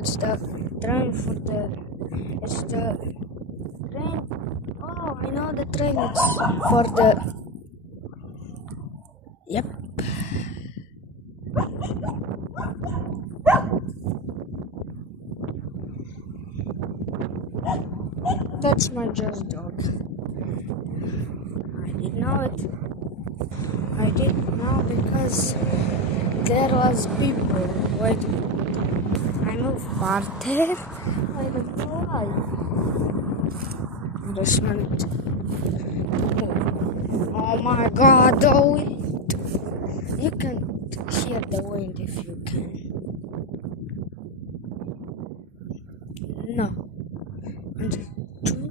It's the train for the. It's the train. Oh, I know the train. It's for the. Yep. That's my just dog. I did know it. I did know because there was people waiting. I moved part there. I don't know why. Punishment. Oh my God, the wind! You can hear the wind if you can. No. And two.